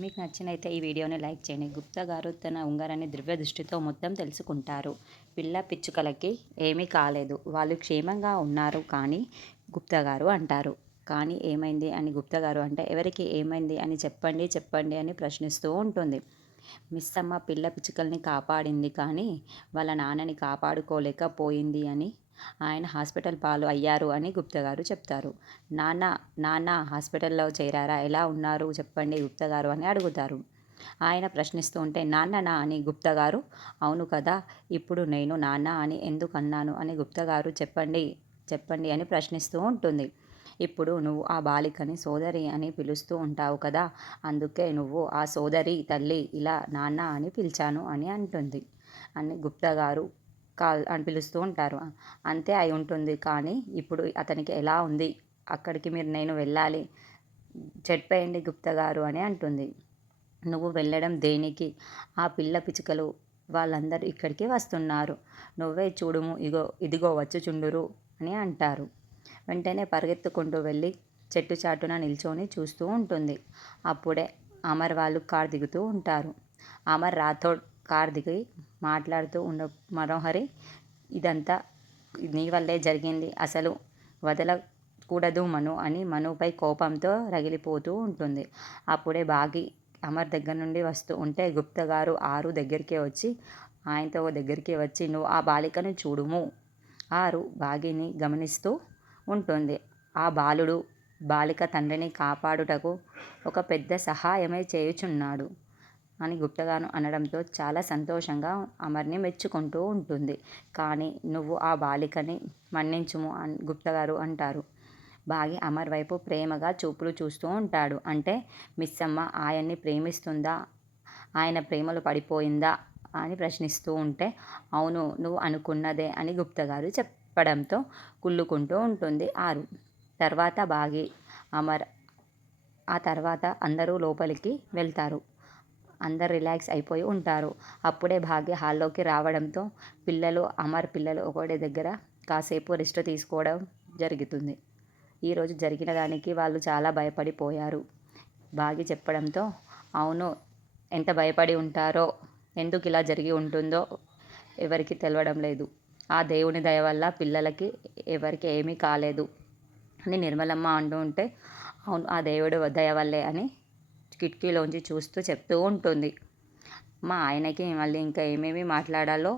మీకు నచ్చినైతే ఈ వీడియోని లైక్ చేయండి. గుప్తా గారు తన ఉంగరాన్ని దివ్య దృష్టితో మొత్తం తెలుసుకుంటారు. పిల్ల పిచ్చుకలకి ఏమీ కాలేదు. వాళ్ళు క్షేమంగా ఉన్నారు కానీ గుప్తా గారు అంటారు. కానీ ఏమైంది అని గుప్తా గారు అంటే ఎవరికి ఏమైంది అని చెప్పండి చెప్పండి అని ప్రశ్నిస్తూ ఉంటుంది. మిస్ అమ్మ పిల్ల పిచ్చుకల్ని కాపాడింది కానీ వాళ్ళ నాన్నని కాపాడుకోలేకపోయింది అని ఆయన హాస్పిటల్ పాలు అయ్యారు అని గుప్తా గారు చెప్తారు. నాన్న నాన్న హాస్పిటల్లో చేరారా? ఎలా ఉన్నారు? చెప్పండి గుప్తా గారు అని అడుగుతారు. ఆయన ప్రశ్నిస్తూ ఉంటే నాన్ననా అని గుప్తా గారు అవును కదా ఇప్పుడు నేను నాన్న అని ఎందుకు అన్నాను అని గుప్తా గారు చెప్పండి చెప్పండి అని ప్రశ్నిస్తూ ఉంటుంది. ఇప్పుడు నువ్వు ఆ బాలికని సోదరి అని పిలుస్తూ ఉంటావు కదా అందుకే నువ్వు ఆ సోదరి తల్లి ఇలా నాన్న అని పిలిచాను అని అంటుంది. అని గుప్తా గారు కాల్ అని పిలుస్తూ ఉంటారు. అంతే అయి ఉంటుంది. కానీ ఇప్పుడు అతనికి ఎలా ఉంది? అక్కడికి మీరు నేను వెళ్ళాలి. చెప్పేయండి గుప్తా గారు అని అంటుంది. నువ్వు వెళ్ళడం దేనికి? ఆ పిల్ల పిచ్చుకలు వాళ్ళందరూ ఇక్కడికి వస్తున్నారు. నువ్వే చూడుము ఇగో ఇదిగో వచ్చుచుండురు అని అంటారు. వెంటనే పరిగెత్తుకుంటూ వెళ్ళి చెట్టు చాటున నిల్చొని చూస్తూ ఉంటుంది. అప్పుడే అమర్ వాళ్ళు కార్ దిగుతూ ఉంటారు. అమర్ రాథోడ్ కార్ దిగి మాట్లాడుతూ ఉండ మనోహరి ఇదంతా నీ వల్లే జరిగింది. అసలు వదలకూడదు మను అని మనుపై కోపంతో రగిలిపోతూ ఉంటుంది. అప్పుడే బాగి అమర్ దగ్గర నుండి వస్తూ ఉంటే గుప్త గారు ఆరు దగ్గరికి వచ్చి ఆయనతో దగ్గరికి వచ్చి నువ్వు ఆ బాలికను చూడుము. ఆరు బాగిని గమనిస్తూ ఉంటుంది. ఆ బాలుడు బాలిక తండ్రిని కాపాడుటకు ఒక పెద్ద సహాయమే చేయుచున్నాడు అని గుప్తగాను అనడంతో చాలా సంతోషంగా అమర్ని మెచ్చుకుంటూ ఉంటుంది. కానీ నువ్వు ఆ బాలికని మన్నించుము అని గుప్తగారు అంటారు. బాగి అమర్ వైపు ప్రేమగా చూపులు చూస్తూ ఉంటాడు. అంటే మిస్సమ్మ ఆయన్ని ప్రేమిస్తుందా? ఆయన ప్రేమలు పడిపోయిందా? అని ప్రశ్నిస్తూ ఉంటే అవును నువ్వు అనుకున్నదే అని గుప్తగారు చెప్పడంతో కుళ్ళుకుంటూ ఉంటుంది. ఆరు. తర్వాత బాగి అమర్ ఆ తర్వాత అందరూ లోపలికి వెళ్తారు. అందరు రిలాక్స్ అయిపోయి ఉంటారు. అప్పుడే భాగ్య హాల్లోకి రావడంతో పిల్లలు అమర్ పిల్లలు ఒకటి దగ్గర కాసేపు రెస్ట్ తీసుకోవడం జరుగుతుంది ఈరోజు జరిగిన దానికి వాళ్ళు చాలా భయపడిపోయారు. భాగ్య చెప్పడంతో అవును ఎంత భయపడి ఉంటారో ఎందుకు ఇలా జరిగి ఉంటుందో ఎవరికి తెలవడం లేదు. ఆ దేవుని దయ వల్ల పిల్లలకి ఎవరికి ఏమీ కాలేదు అని నిర్మలమ్మ అంటూ ఉంటే అవును ఆ దేవుడు దయ వల్లే అని కిటికీలోంచి చూస్తూ చెప్తూ ఉంటుంది. మా ఆయనకి మళ్ళీ ఇంకా ఏమేమి మాట్లాడాలో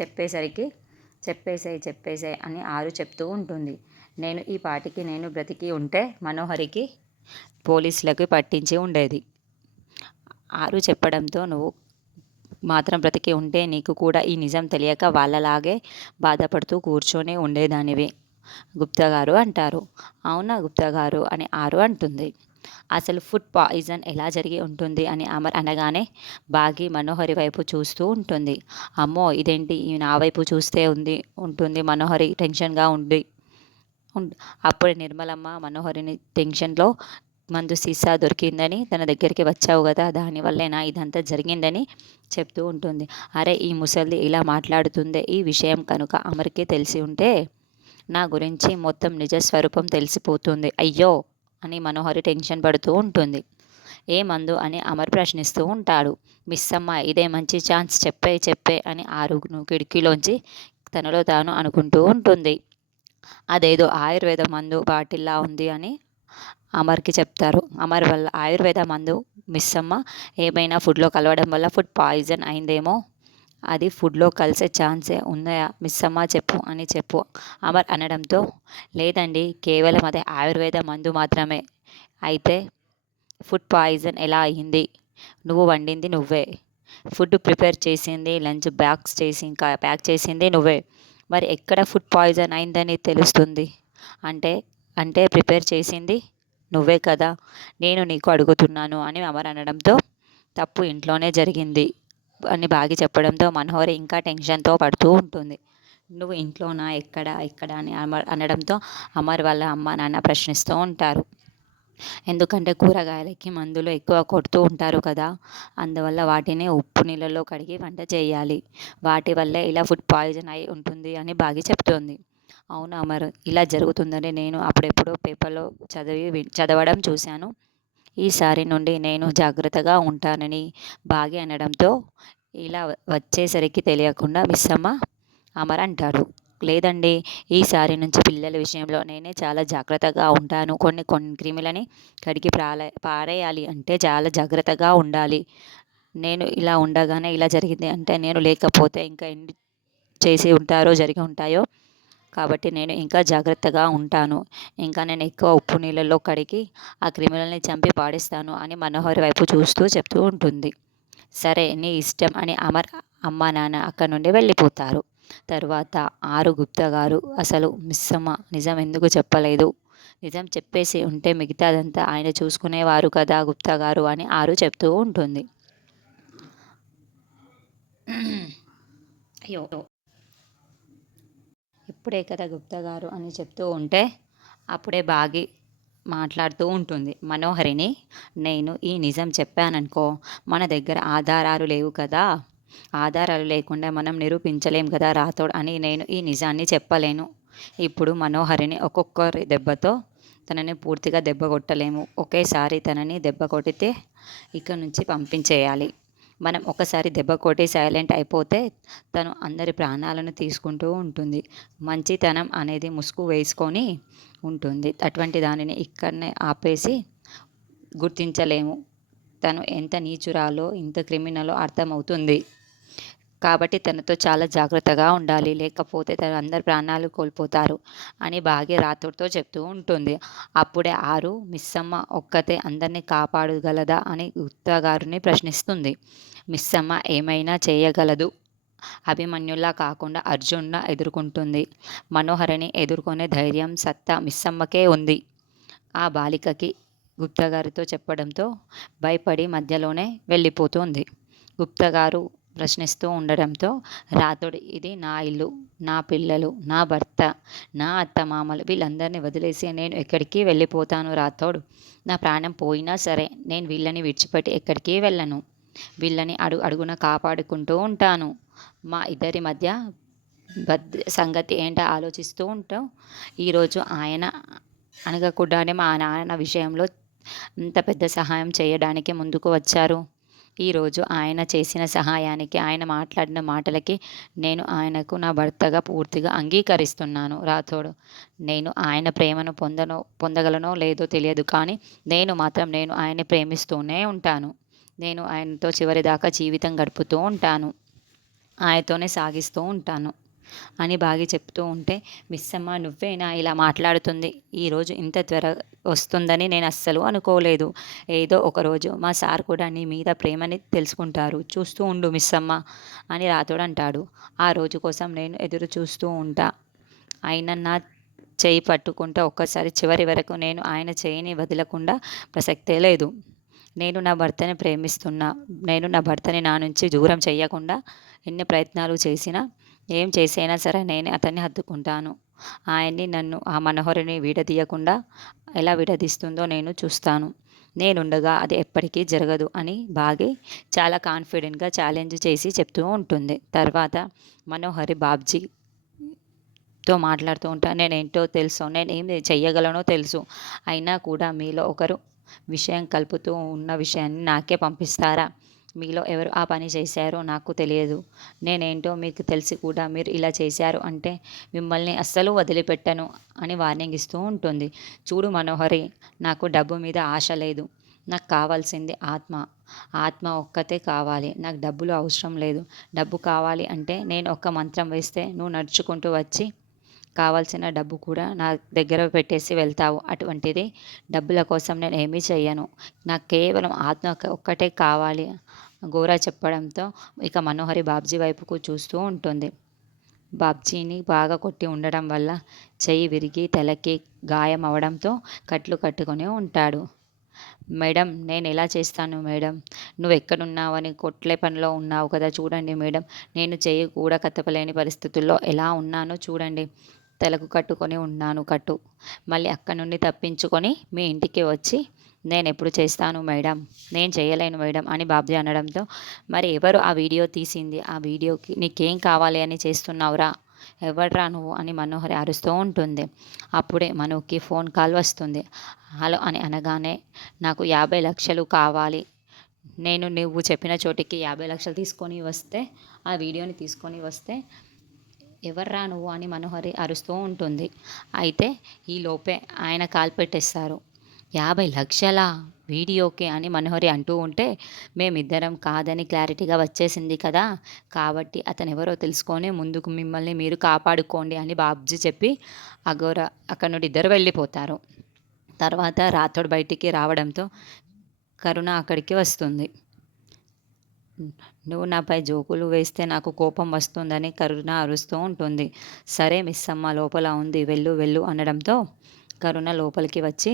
చెప్పేసరికి చెప్పేసాయి చెప్పేసాయి అని ఆరు చెప్తూ ఉంటుంది. నేను ఈ పాటికి నేను బ్రతికి ఉంటే మనోహరికి పోలీసులకి పట్టించి ఉండేది. ఆరు చెప్పడంతో నువ్వు మాత్రం బ్రతికి ఉంటే నీకు కూడా ఈ నిజం తెలియక వాళ్ళలాగే బాధపడుతూ కూర్చొని ఉండేదానివి. గుప్తా గారు అంటారు. అవునా గుప్తా గారు అని ఆరు అంటుంది. అసలు ఫుడ్ పాయిజన్ ఎలా జరిగి ఉంటుంది అని అమర్ అనగానే బాగి మనోహరి వైపు చూస్తూ ఉంటుంది. అమ్మో ఇదేంటి? నా వైపు చూస్తే ఉంది ఉంటుంది మనోహరి టెన్షన్గా ఉంది అప్పుడే నిర్మలమ్మ మనోహరిని టెన్షన్లో మందు సీసా దొరికిందని తన దగ్గరికి వచ్చావు కదా దానివల్లేనా ఇదంతా జరిగిందని చెప్తూ ఉంటుంది. అరే ఈ ముసలిది ఇలా మాట్లాడుతుందే? ఈ విషయం కనుక అమరికే తెలిసి ఉంటే నా గురించి మొత్తం నిజస్వరూపం తెలిసిపోతుంది. అయ్యో! అని మనోహరి టెన్షన్ పడుతూ ఉంటుంది. ఏ మందు అని అమర్ ప్రశ్నిస్తూ ఉంటాడు. మిస్ అమ్మ ఇదే మంచి ఛాన్స్ చెప్పే చెప్పే అని ఆరుగును కిటికీలోంచి తనలో తాను అనుకుంటూ ఉంటుంది. అదేదో ఆయుర్వేద మందు బాటిల్లా ఉంది అని అమర్కి చెప్తారు. అమర్ వల్ల ఆయుర్వేద మందు మిస్ అమ్మ ఏమైనా ఫుడ్లో కలవడం వల్ల ఫుడ్ పాయిజన్ అయిందేమో? అది ఫుడ్లో కలిసే ఛాన్సే ఉన్నాయా మిస్ అమ్మ చెప్పు అని చెప్పు. అమర్ అనడంతో లేదండి కేవలం అదే ఆయుర్వేద మందు మాత్రమే. అయితే ఫుడ్ పాయిజన్ ఎలా అయ్యింది నువ్వు వండింది నువ్వే. ఫుడ్ ప్రిపేర్ చేసింది లంచ్ బ్యాగ్స్ చేసి ఇంకా ప్యాక్ చేసింది నువ్వే. మరి ఎక్కడ ఫుడ్ పాయిజన్ అయిందని తెలుస్తుంది? అంటే అంటే ప్రిపేర్ చేసింది? నువ్వే కదా నేను నీకు అడుగుతున్నాను అని అమర్ అనడంతో తప్పు ఇంట్లోనే జరిగింది అని బాగి చెప్పడంతో మనోహరి ఇంకా టెన్షన్తో పడుతూ ఉంటుంది. నువ్వు ఇంట్లోనా ఎక్కడ ఎక్కడ అని అమర్ అనడంతో అమర్ వాళ్ళ అమ్మ నాన్న ప్రశ్నిస్తూ ఉంటారు. ఎందుకంటే కూరగాయలకి మందులు ఎక్కువ కొడుతూ ఉంటారు కదా అందువల్ల వాటిని ఉప్పు నీళ్ళలో కడిగి వంట చేయాలి. వాటి వల్ల ఇలా ఫుడ్ పాయిజన్ అయి ఉంటుంది అని బాగి చెప్తుంది. అవునా అమర్ ఇలా జరుగుతుందని నేను అప్పుడెప్పుడో పేపర్లో చదివి చదవడం చూశాను. ఈసారి నుండి నేను జాగ్రత్తగా ఉంటానని బాగి అనడంతో ఇలా వచ్చేసరికి తెలియకుండా మిస్సమ్మ అమర్ అంటాడు లేదండి ఈసారి నుంచి పిల్లల విషయంలో నేనే చాలా జాగ్రత్తగా ఉంటాను. కొన్ని కొన్ని క్రిములని కడిగి ప్రాలే పారేయాలి అంటే చాలా జాగ్రత్తగా ఉండాలి. నేను ఇలా ఉండగానే ఇలా జరిగింది అంటే నేను లేకపోతే ఇంకా ఎన్ని చేసి ఉంటారో జరిగి ఉంటాయో కాబట్టి నేను ఇంకా జాగ్రత్తగా ఉంటాను. ఇంకా నేను ఎక్కువ ఉప్పు నీళ్ళల్లో కడిగి ఆ క్రిములని చంపి పాడేస్తాను అని మనోహరి వైపు చూస్తూ చెప్తూ ఉంటుంది. సరే నీ ఇష్టం అని అమర్ అమ్మ నాన్న అక్కడ నుండి వెళ్ళిపోతారు. తర్వాత ఆరు గుప్తా గారు అసలు మిస్సమ్మ నిజం ఎందుకు చెప్పలేదు? నిజం చెప్పేసి ఉంటే మిగతాదంతా ఆయన చూసుకునేవారు కదా గుప్తా గారు అని ఆరు చెప్తూ ఉంటుంది. అయ్యో. ఇప్పుడే కదా గుప్తా గారు అని చెప్తూ ఉంటే అప్పుడే బాగి మాట్లాడుతూ ఉంటుంది. మనోహరిని నేను ఈ నిజం చెప్పాననుకో మన దగ్గర ఆధారాలు లేవు కదా. ఆధారాలు లేకుండా మనం నిరూపించలేం కదా రాతోడ్ అని నేను ఈ నిజాన్ని చెప్పలేను. ఇప్పుడు మనోహరిని ఒక్కొక్కరి దెబ్బతో తనని పూర్తిగా దెబ్బ కొట్టలేము. ఒకేసారి తనని దెబ్బ కొట్టితే ఇక్కడ నుంచి పంపించేయాలి. మనం ఒకసారి దెబ్బ కొట్టి సైలెంట్ అయిపోతే తను అందరి ప్రాణాలను తీసుకుంటూ ఉంటుంది. మంచితనం అనేది ముసుగు వేసుకొని ఉంటుంది. అటువంటి దానిని ఇక్కడనే ఆపేసి గుర్తించలేము. తను ఎంత నీచురాలో ఇంత క్రిమినలో అర్థమవుతుంది. కాబట్టి తనతో చాలా జాగ్రత్తగా ఉండాలి. లేకపోతే తను అందరి ప్రాణాలు కోల్పోతారు అని బాగా రాతుడితో చెప్తూ ఉంటుంది. అప్పుడే ఆరు మిస్సమ్మ ఒక్కతే అందరినీ కాపాడగలదా అని గుప్తా గారిని ప్రశ్నిస్తుంది. మిస్సమ్మ ఏమైనా చేయగలదు? అభిమన్యుల్లా కాకుండా అర్జున్లా ఎదుర్కొంటుంది. మనోహరిని ఎదుర్కొనే ధైర్యం సత్తా మిస్సమ్మకే ఉంది. ఆ బాలికకి గుప్తగారితో చెప్పడంతో భయపడి మధ్యలోనే వెళ్ళిపోతుంది. గుప్తగారు ప్రశ్నిస్తూ ఉండడంతో రాతుడు ఇది నా ఇల్లు నా పిల్లలు నా భర్త నా అత్తమామలు వీళ్ళందరినీ వదిలేసి నేను ఎక్కడికి వెళ్ళిపోతాను రాతోడు నా ప్రాణం పోయినా సరే నేను వీళ్ళని విడిచిపెట్టి ఎక్కడికి వెళ్ళను. వీళ్ళని అడుగు అడుగున కాపాడుకుంటూ ఉంటాను. మా ఇద్దరి మధ్య సంగతి ఏంటో ఆలోచిస్తూ ఉంటాం. ఈరోజు ఆయన అనగకుండానే మా నాన్న విషయంలో అంత పెద్ద సహాయం చేయడానికి ముందుకు వచ్చారు. ఈరోజు ఆయన చేసిన సహాయానికి ఆయన మాట్లాడిన మాటలకి నేను ఆయనకు నా భర్తగా పూర్తిగా అంగీకరిస్తున్నాను. రాథోడు నేను ఆయన ప్రేమను పొందనో పొందగలనో లేదో తెలియదు కానీ నేను మాత్రం నేను ఆయన్ని ప్రేమిస్తూనే ఉంటాను. నేను ఆయనతో చివరిదాకా జీవితం గడుపుతూ ఉంటాను. ఆయనతోనే సాగిస్తూ ఉంటాను. అని బాగి చెప్తూ ఉంటే మిస్సమ్మ నువ్వేనా ఇలా మాట్లాడుతుంది? ఈరోజు ఇంత త్వర వస్తుందని నేను అస్సలు అనుకోలేదు. ఏదో ఒకరోజు మా సార్ కూడా నీ మీద ప్రేమని తెలుసుకుంటారు. చూస్తూ ఉండు మిస్సమ్మ అని రాతోడు అంటాడు. ఆ రోజు కోసం నేను ఎదురు చూస్తూ ఉంటా. ఆయన నా చేయి పట్టుకుంటే ఒక్కసారి చివరి వరకు నేను ఆయన చేయిని వదలకుండా ప్రసక్తే లేదు. నేను నా భర్తని ప్రేమిస్తున్నా నేను నా భర్తని నా నుంచి దూరం చేయకుండా ఎన్ని ప్రయత్నాలు చేసినా ఏం చేసైనా సరే నేను అతన్ని హత్తుకుంటాను. ఆయన్ని నన్ను ఆ మనోహరిని విడదీయకుండా ఎలా విడదీస్తుందో నేను చూస్తాను. నేనుండగా అది ఎప్పటికీ జరగదు అని బాగి చాలా కాన్ఫిడెంట్గా ఛాలెంజ్ చేసి చెప్తూ ఉంటుంది. తర్వాత మనోహరి బాబ్జీ తో మాట్లాడుతూ ఉంటాను నేనేంటో తెలుసు నేను ఏం చెయ్యగలనో తెలుసు. అయినా కూడా మీలో ఒకరు విషయం కలుపుతూ ఉన్న విషయాన్ని నాకే పంపిస్తారా? మీలో ఎవరు ఆ పని చేశారో నాకు తెలియదు. నేనేంటో మీకు తెలిసి కూడా మీరు ఇలా చేశారు అంటే మిమ్మల్ని అస్సలు వదిలిపెట్టను అని వార్నింగ్ ఇస్తూ ఉంటుంది. చూడు మనోహరి నాకు డబ్బు మీద ఆశ లేదు. నాకు కావాల్సింది ఆత్మ. ఆత్మ ఒక్కతే కావాలి. నాకు డబ్బులు అవసరం లేదు. డబ్బు కావాలి అంటే నేను ఒక్క మంత్రం వేస్తే నువ్వు నడుచుకుంటూ వచ్చి కావాల్సిన డబ్బు కూడా నా దగ్గర పెట్టేసి వెళ్తావు. అటువంటిది డబ్బుల కోసం నేను ఏమీ చెయ్యను. నాకు కేవలం ఆత్మ ఒక్కటే కావాలి. గోర చెప్పడంతో ఇక మనోహరి బాబ్జీ వైపుకు చూస్తూ ఉంటుంది. బాబ్జీని బాగా కొట్టి ఉండడం వల్ల చెయ్యి విరిగి తలకి గాయం అవడంతో కట్లు కట్టుకొని ఉంటాడు. మేడం నేను ఎలా చేస్తాను మేడం? నువ్వు ఎక్కడున్నావని కొట్లే పనిలో ఉన్నావు కదా చూడండి మేడం. నేను చెయ్యి కూడా కత్తపలేని పరిస్థితుల్లో ఎలా ఉన్నానో చూడండి. తలకు కట్టుకొని ఉన్నాను కట్టు. మళ్ళీ అక్కడ నుండి తప్పించుకొని మీ ఇంటికి వచ్చి నేను ఎప్పుడు చేస్తాను మేడం? నేను చేయలేను మేడం అని బాబ్జీ అనడంతో మరి ఎవరు ఆ వీడియో తీసింది? ఆ వీడియోకి నీకేం కావాలి అని చేస్తున్నావురా? ఎవడ్రా నువ్వు? అని మనోహరి అరుస్తూ ఉంటుంది. అప్పుడే మనోకి ఫోన్ కాల్ వస్తుంది. హలో అని అనగానే నాకు యాభై లక్షలు కావాలి. నేను నువ్వు చెప్పిన చోటికి యాభై లక్షలు తీసుకొని వస్తే ఆ వీడియోని తీసుకొని వస్తే ఎవర్రా నువ్వు? అని మనోహరి అరుస్తూ ఉంటుంది. అయితే ఈ లోపే ఆయన కాల్ పెట్టేస్తారు. యాభై లక్షల వీడియోకే? అని మనోహరి అంటూ ఉంటే మేమిద్దరం కాదని క్లారిటీగా వచ్చేసింది కదా! కాబట్టి అతను ఎవరో తెలుసుకొని ముందుకు మిమ్మల్ని మీరు కాపాడుకోండి అని బాబ్జీ చెప్పి అఘోర అక్కడ నుండి ఇద్దరు వెళ్ళిపోతారు. తర్వాత రాథోడ్ బయటికి రావడంతో కరుణ అక్కడికి వస్తుంది. నువ్వు నాపై జోకులు వేస్తే నాకు కోపం వస్తుందని కరుణ అరుస్తూ ఉంటుంది. సరే మిస్ అమ్మ లోపల ఉంది. వెళ్ళు వెళ్ళు అనడంతో కరుణ లోపలికి వచ్చి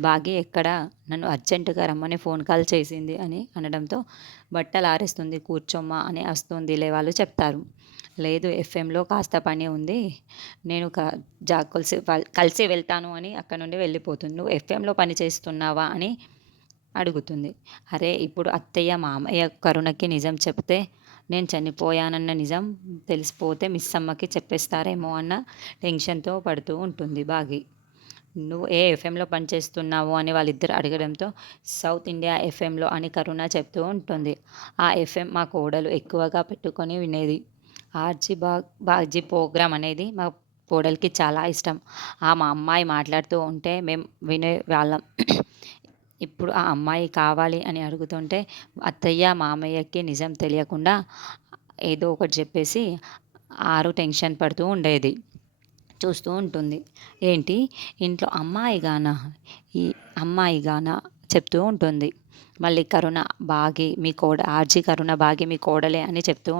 బాగి ఎక్కడ? నన్ను అర్జెంటుగా రమ్మని ఫోన్ కాల్ చేసింది అని అనడంతో బట్టలు ఆరేస్తుంది. కూర్చోమ్మా అని వస్తుందిలే వాళ్ళు చెప్తారు. లేదు ఎఫ్ఎంలో కాస్త పని ఉంది. నేను జా కలిసి కలిసి వెళ్తాను అని అక్కడ నుండి వెళ్ళిపోతుంది. నువ్వు ఎఫ్ఎంలో పని చేస్తున్నావా అని అడుగుతుంది. అరే ఇప్పుడు అత్తయ్య మామయ్య కరుణకి నిజం చెప్తే నేను చనిపోయానన్న నిజం తెలిసిపోతే మిస్ అమ్మకి చెప్పేస్తారేమో అన్న టెన్షన్తో పడుతూ ఉంటుంది బాగి. నువ్వు ఏ ఎఫ్ఎంలో పనిచేస్తున్నావు? అని వాళ్ళిద్దరు అడగడంతో సౌత్ ఇండియా ఎఫ్ఎంలో అని కరుణ చెప్తూ ఉంటుంది. ఆ ఎఫ్ఎం మా కోడలు ఎక్కువగా పెట్టుకొని వినేది. ఆర్జీ బాగ్ బాగ్జీ ప్రోగ్రామ్ అనేది మా కోడలికి చాలా ఇష్టం. ఆ మా అమ్మాయి మాట్లాడుతూ ఉంటే మేము వినే వాళ్ళం. ఇప్పుడు ఆ అమ్మాయి కావాలి అని అడుగుతుంటే అత్తయ్య మామయ్యకి నిజం తెలియకుండా ఏదో ఒకటి చెప్పేసి ఆరు టెన్షన్ పడుతూ ఉండేది. చూస్తూ ఉంటుంది. ఏంటి? ఇంట్లో అమ్మాయిగానా? ఈ అమ్మాయిగానా? చెప్తూ ఉంటుంది. మళ్ళీ కరుణ బాగి మీ కోడ ఆర్జీ కరుణ బాగి మీ కోడలే అని చెప్తూ